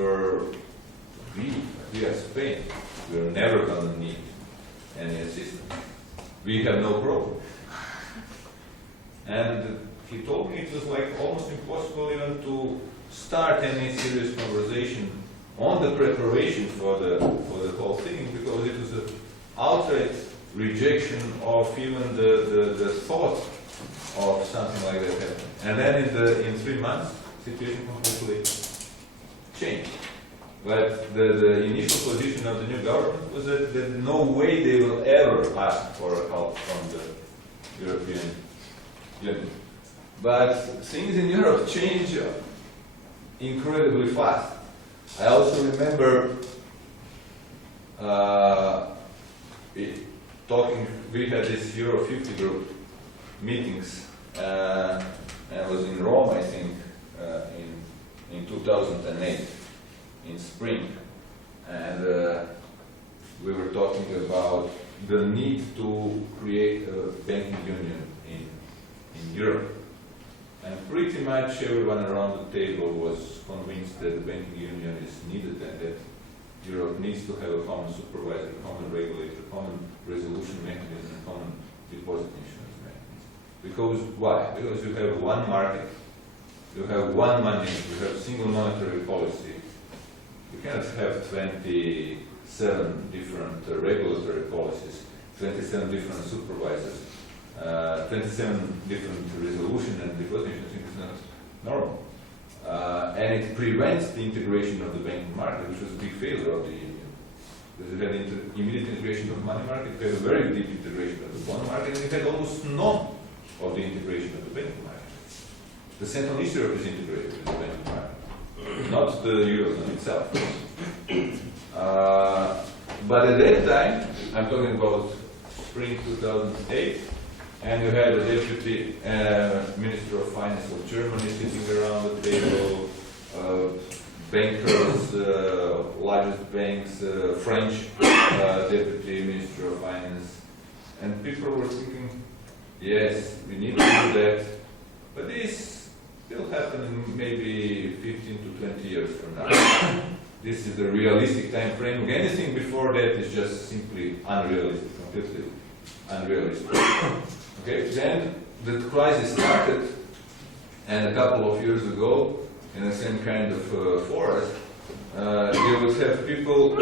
where we are Spain, we're never going to need any assistance. We have no problem. And he told me it was like almost impossible even to start any serious conversation on the preparation for the whole thing, because it was an outright rejection of even the thought of something like that happening. And then in 3 months, the situation completely changed. But the initial position of the new government was that no way they will ever ask for help from the European Union. But things in Europe change incredibly fast. I also remember we had this Euro 50 group meetings, and I was in Rome, I think, in 2008, in spring, and we were talking about the need to create a banking union in Europe. And pretty much everyone around the table was convinced that the banking union is needed and that Europe needs to have a common supervisor, a common regulator, a common resolution mechanism, a common deposit insurance mechanism. Because why? Because you have one market, you have one money, you have single monetary policy. You cannot have 27 different regulatory policies, 27 different supervisors, 27 different resolution and deposit insurance. It's not normal. And it prevents the integration of the banking market, which was a big failure of the Union. Because you had immediate integration of the money market, you had a very deep integration of the bond market, and you had almost none of the integration of the banking market. The Central and East Europe is integrated with the banking market, not the Eurozone itself. But at that time, I'm talking about spring 2008, and you had a deputy minister of finance of Germany sitting around the table, bankers, largest banks, French deputy minister of finance, and people were thinking, yes, we need to do that, but this will happen in maybe 15 to 20 years from now. This is the realistic time frame. Anything before that is just simply unrealistic, completely unrealistic. Okay, then the crisis started, and a couple of years ago, in the same kind of forest, you would have people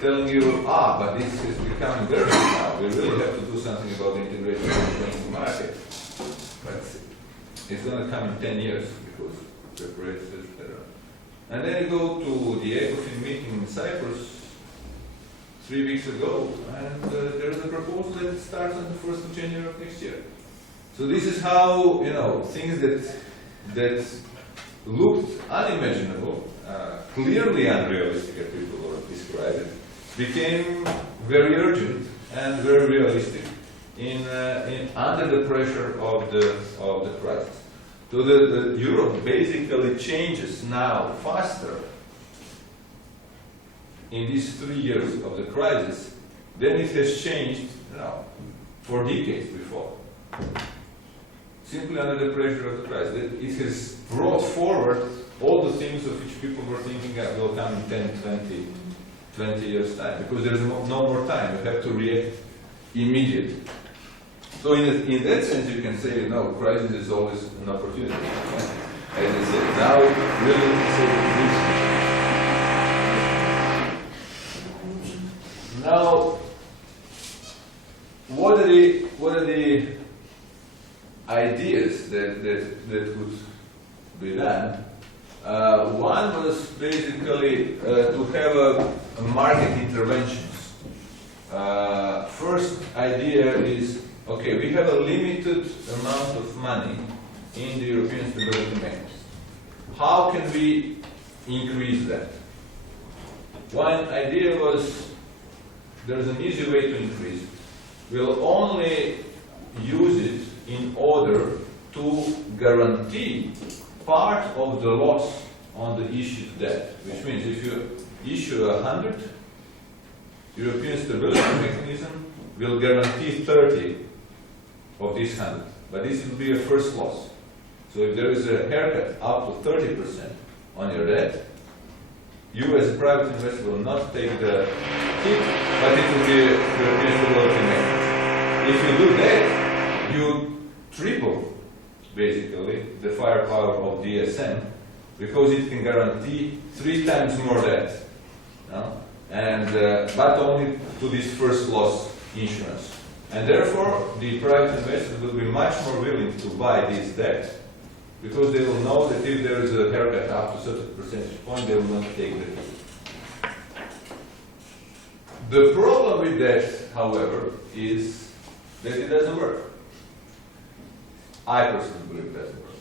telling you, but this is becoming very now. We really have to do something about the integration of the banking market. But it's going to come in 10 years because preparations, etc. And then you go to the ECOFIN meeting in Cyprus 3 weeks ago, and there's a proposal that starts on the 1st of January of next year. So this is how, things that looked unimaginable, clearly unrealistic, as people would describe it, became very urgent and very realistic under the pressure of the crisis. So the Europe basically changes now faster in these 3 years of the crisis than it has changed for decades before. Simply under the pressure of the crisis. It has brought forward all the things of which people were thinking will come in 10, 20 years' time, because there is no more time. You have to react immediately. So in that sense, you can say, crisis is always an opportunity. As I said, now really it's now, what are the ideas that could be done? One was basically to have a market interventions. First idea is, okay, we have a limited amount of money in the European Stability Mechanism. How can we increase that? One idea was, there's an easy way to increase it. We'll only use it in order to guarantee part of the loss on the issued debt. Which means if you issue 100, European Stability Mechanism will guarantee 30 of this 100. But this will be a first loss. So if there is a haircut up to 30% on your debt, you as a private investor will not take the hit, but it will be European stability mechanism. If you do that, you triple basically the firepower of DSM, because it can guarantee 3 times more debt, and but only to this first loss insurance. And therefore, the private investors will be much more willing to buy this debt, because they will know that if there is a haircut up to a certain percentage point, they will not take the hit. The problem with that, however, is that it doesn't work. I personally believe it doesn't work.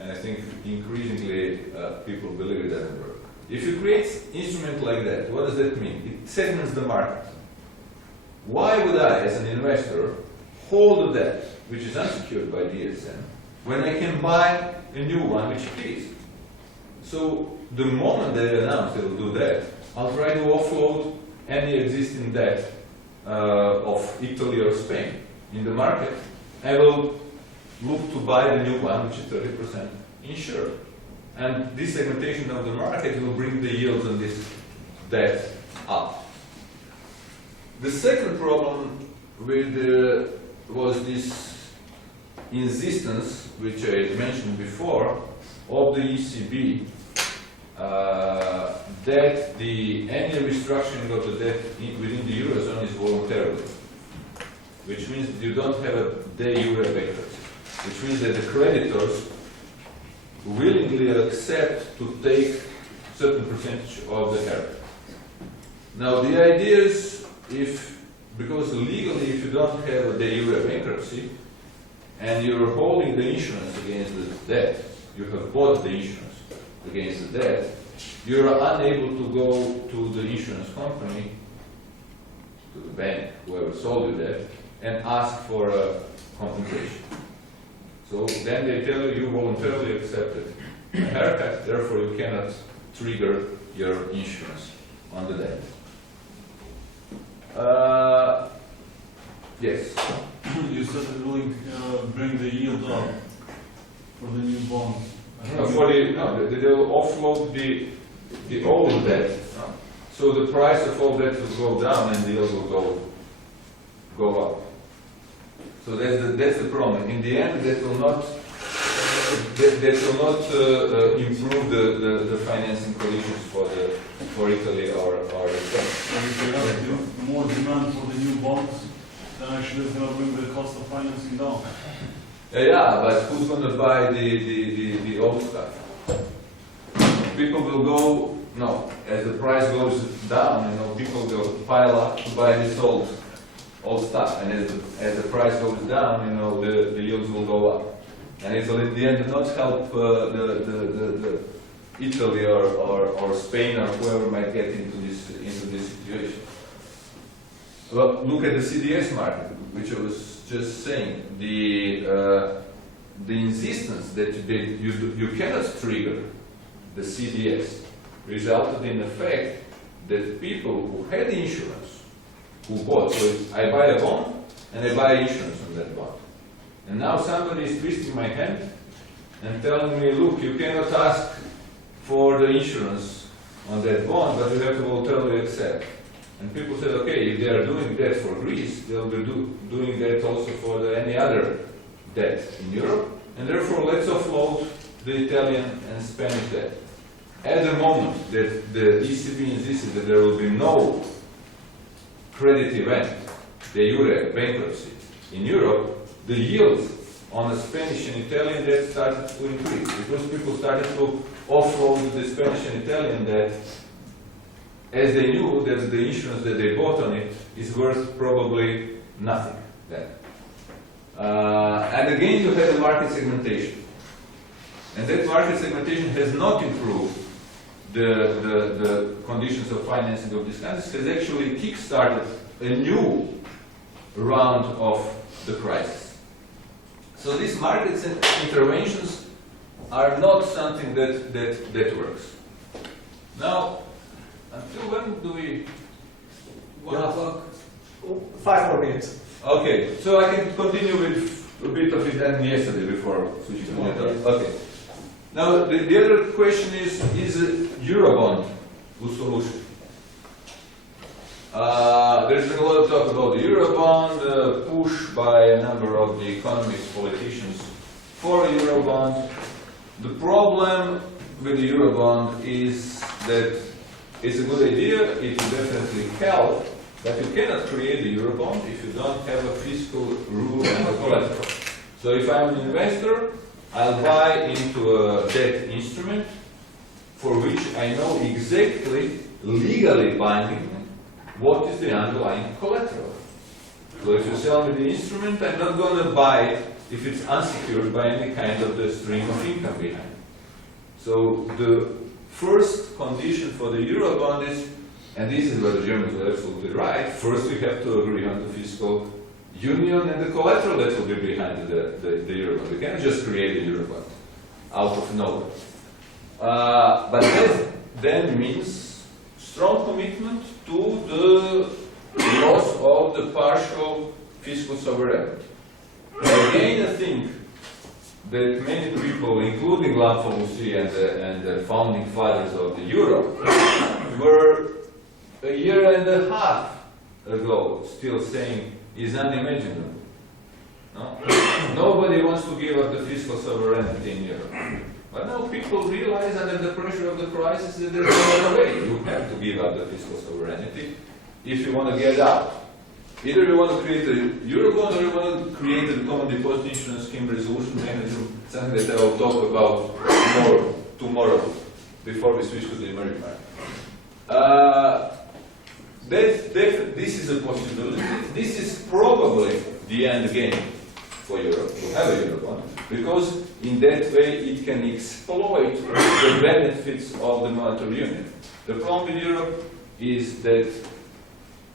And I think increasingly people believe it doesn't work. If you create an instrument like that, what does that mean? It segments the market. Why would I, as an investor, hold a debt which is unsecured by DSM when I can buy a new one which pays? So the moment they announce they will do that, I'll try to offload any existing debt of Italy or Spain in the market. I will look to buy the new one which is 30% insured. And this segmentation of the market will bring the yields on this debt up. The second problem with was this insistence, which I mentioned before, of the ECB that any restructuring of the debt within the Eurozone is voluntarily, which means that you don't have a de jure bankruptcy, which means that the creditors willingly accept to take certain percentage of the haircut. Now the idea is, because legally if you don't have a de jure bankruptcy and you're holding the insurance against the debt, you have bought the insurance against the debt, you're unable to go to the insurance company, to the bank, whoever sold you that, and ask for a compensation. So then they tell you you voluntarily accepted a haircut, therefore you cannot trigger your insurance on the debt. Yes? You said it will bring the yield up for the new bond. They will offload the old debt. So the price of all debt will go down and the yield will go up. So that's the problem. In the end, that will not improve the financing conditions for Italy or Spain. So if you have more demand for the new bonds, then actually it's going to bring the cost of financing down. Yeah, but who's going to buy the old stuff? People will go, no, as the price goes down, people will pile up to buy this old stuff, and as the price goes down, the yields will go up. And it will in the end not help the Italy or Spain or whoever might get into this situation. Well, look at the CDS market, which I was just saying. The insistence that you cannot trigger the CDS resulted in the fact that people who had insurance, who bought, so I buy a bond and I buy insurance on that bond. And now somebody is twisting my hand and telling me, look, you cannot ask for the insurance on that bond, but you have to voluntarily accept. And people said, okay, if they are doing that for Greece, they'll be doing that also for any other debt in Europe, and therefore let's offload the Italian and Spanish debt. At the moment that the ECB insisted that there will be no credit event, de jure bankruptcy, in Europe, the yields on the Spanish and Italian debt started to increase, because people started to offload the Spanish and Italian debt as they knew that the insurance that they bought on it is worth probably nothing then. And again, you have the market segmentation. And that market segmentation has not improved the conditions of financing of these countries, has actually kick-started a new round of the crisis. So these market interventions are not something that works. Now, until when do we... 1 o'clock. 5 more minutes. Okay, so I can continue with a bit of it than yesterday before switching to the other. Okay. Now, the other question is Eurobond good solution. There's been a lot of talk about the Eurobond, push by a number of the economists, politicians for a Eurobond. The problem with the Eurobond is that it's a good idea, it will definitely help, but you cannot create a Eurobond if you don't have a fiscal rule and a collateral. So if I'm an investor, I'll buy into a debt instrument for which I know exactly, legally binding, what is the underlying collateral. So if you sell me the instrument, I'm not going to buy it if it's unsecured by any kind of the stream of income behind. So the first condition for the Eurobond is, and this is where the Germans are absolutely right, first we have to agree on the fiscal union and the collateral that will be behind the Eurobond. We cannot just create a Eurobond out of nowhere. But that then means strong commitment to the loss of the partial fiscal sovereignty. Again, I think that many people, including Vujcic and the founding fathers of the euro, were a year and a half ago still saying is unimaginable. No? Nobody wants to give up the fiscal sovereignty in Europe. But now people realize under the pressure of the crisis that there's no other way. You have to give up the fiscal sovereignty if you want to get out. Either you want to create a Eurobond or you want to create a common deposit insurance scheme resolution mechanism, something that I will talk about tomorrow before we switch to the emerging market. This is a possibility. This is probably the end game for Europe, to have a Eurobond, because in that way it can exploit the benefits of the monetary union. The problem with Europe is that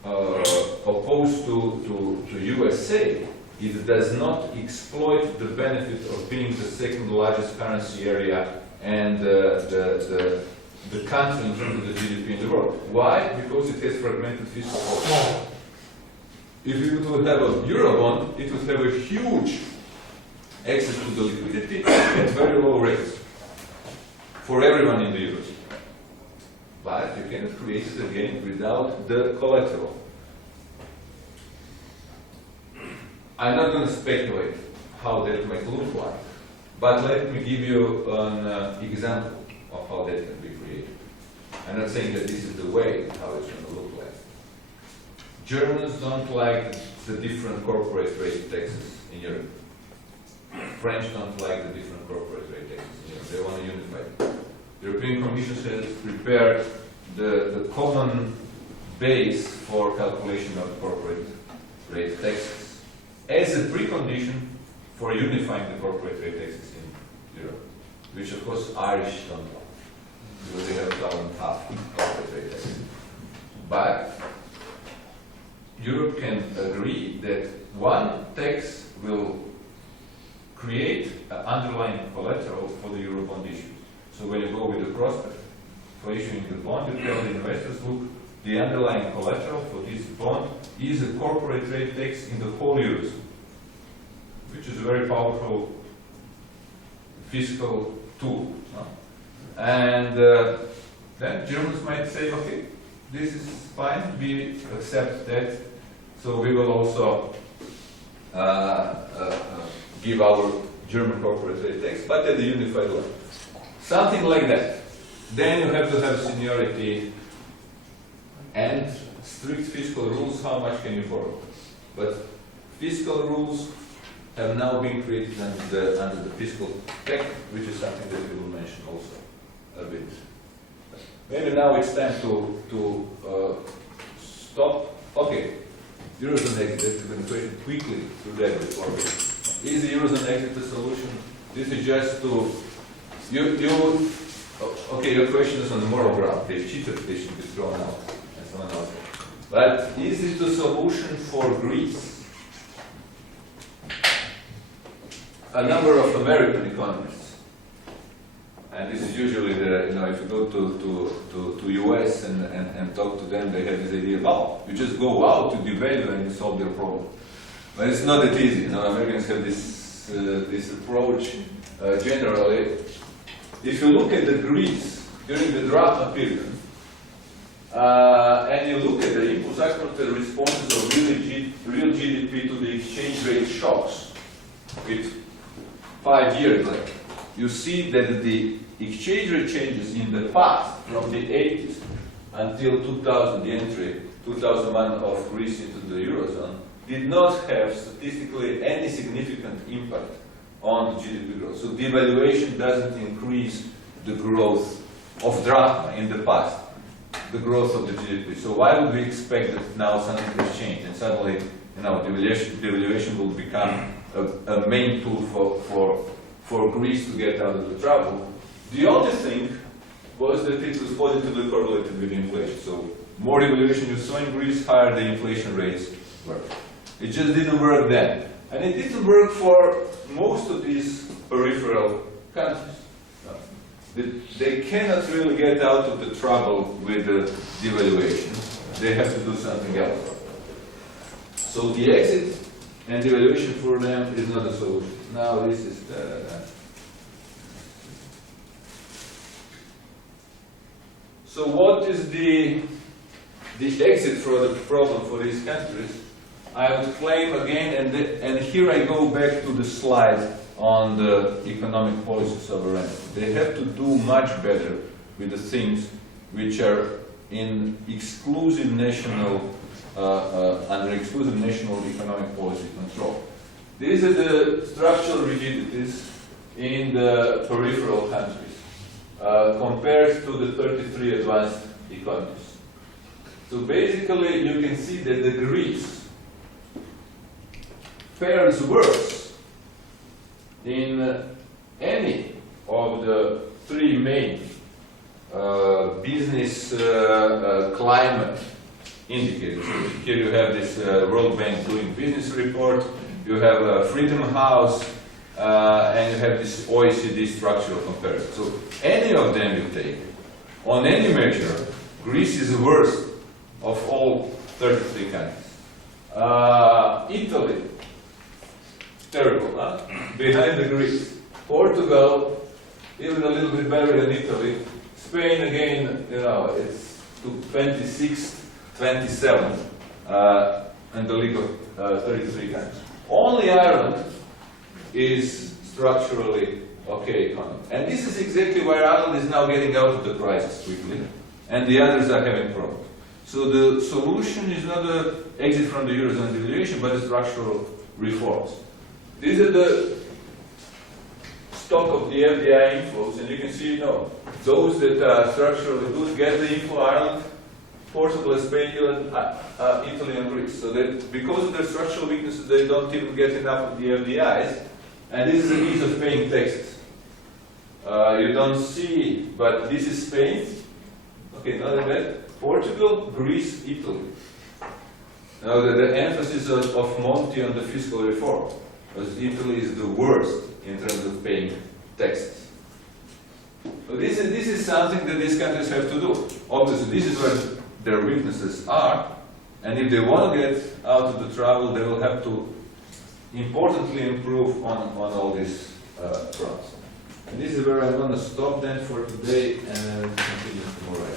opposed to USA, it does not exploit the benefit of being the second largest currency area and the country in terms of the GDP in the world. Why? Because it has fragmented fiscal policy. If you would have a Eurobond, it would have a huge access to the liquidity at very low rates for everyone in the Eurozone. But you cannot create it again without the collateral. I'm not going to speculate how that might look like, but let me give you an example of how that can be created. I'm not saying that this is the way how it's going to look like. Germans don't like the different corporate rate taxes in Europe. French don't like the different corporate rate taxes in Europe. They want to unify it. The European Commission has prepared the common base for calculation of corporate rate taxes as a precondition for unifying the corporate rate taxes in Europe, which of course Irish don't like, because they have 1,500 corporate rate taxes. But Europe can agree that one tax will create an underlying collateral for the Eurobond issues. So when you go with the prospect for issuing the bond, you tell the investors, look, the underlying collateral for this bond is a corporate rate tax in the whole Eurozone, which is a very powerful fiscal tool. No? And then Germans might say, okay, this is fine, we accept that, so we will also give our German corporate rate tax, but at the unified level. Something like that. Then you have to have seniority and strict fiscal rules, how much can you borrow. But fiscal rules have now been created under the fiscal pact, which is something that we will mention also a bit. Maybe now it's time to stop. Okay, Eurozone exit, we're going to go quickly through that before we. Is the Eurozone exit the solution? This is just to, okay, your question is on the moral ground. They cheated, they should be thrown out, and someone else. But is it the solution for Greece? A number of American economists, and this is usually the, if you go to US and talk to them, they have this idea about, you just go out to devalue and you solve their problem. But it's not that easy. Americans have this approach generally. If you look at the Greece during the drought period, and you look at the input factor, the responses of real GDP to the exchange rate shocks with 5 years lag, you see that the exchange rate changes in the past, from the 80s until 2000, the entry 2001 of Greece into the Eurozone, did not have statistically any significant impact on the GDP growth. So devaluation doesn't increase the growth of drachma in the past, the growth of the GDP. So why would we expect that now something has changed and suddenly, devaluation will become a main tool for Greece to get out of the trouble? The only thing was that it was positively correlated with inflation. So more devaluation you saw in Greece, higher the inflation rates were. It just didn't work then. And it didn't work for most of these peripheral countries. They cannot really get out of the trouble with the devaluation. They have to do something else. So the exit and devaluation for them is not a solution. Now this is So what is the exit for the problem for these countries? I would claim again, and here I go back to the slide on the economic policy sovereignty. They have to do much better with the things which are in exclusive national, under exclusive national economic policy control. These are the structural rigidities in the peripheral countries compared to the 33 advanced economies. So basically, you can see that the Greece fares worse in any of the three main business climate indicators. Here you have this World Bank Doing Business report, you have a Freedom House, and you have this OECD structural comparison. So any of them you take, on any measure, Greece is the worst of all 33 countries. Italy, terrible, huh? Behind the Greece. Portugal, even a little bit better than Italy. Spain, again, it's to 26th, 27th, in the league of 33 countries. Only Ireland is structurally okay economy. And this is exactly where Ireland is now getting out of the crisis quickly, and the others are having problems. So the solution is not an exit from the Eurozone devaluation, but structural reforms. These are the stock of the FDI inflows, and you can see, those that are structurally good get the inflow: Ireland, Portugal, Spain, Italy, and Greece. So that because of their structural weaknesses, they don't even get enough of the FDIs, and this is an ease of paying taxes. You don't see, but this is Spain. Okay, not that bad. Portugal, Greece, Italy. Now the emphasis of Monti on the fiscal reform, because Italy is the worst in terms of paying taxes. So this is something that these countries have to do. Obviously, this is where their weaknesses are, and if they want to get out of the trouble, they will have to importantly improve on all these fronts. And this is where I'm going to stop then for today and continue tomorrow.